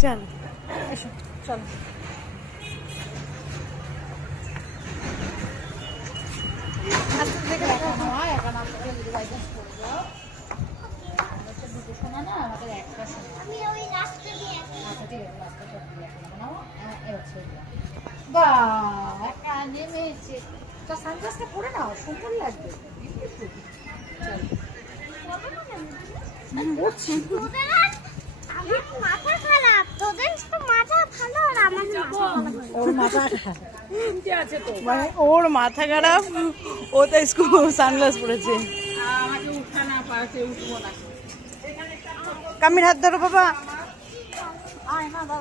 চল এসো চলো। সানগ্লাসটা পরে নাও, সুন্দর লাগবে। মানে ওর মাথা খারাপ, ও তো স্কুল সানগ্লাস পরেছে। কামির হাত ধরো বাবা।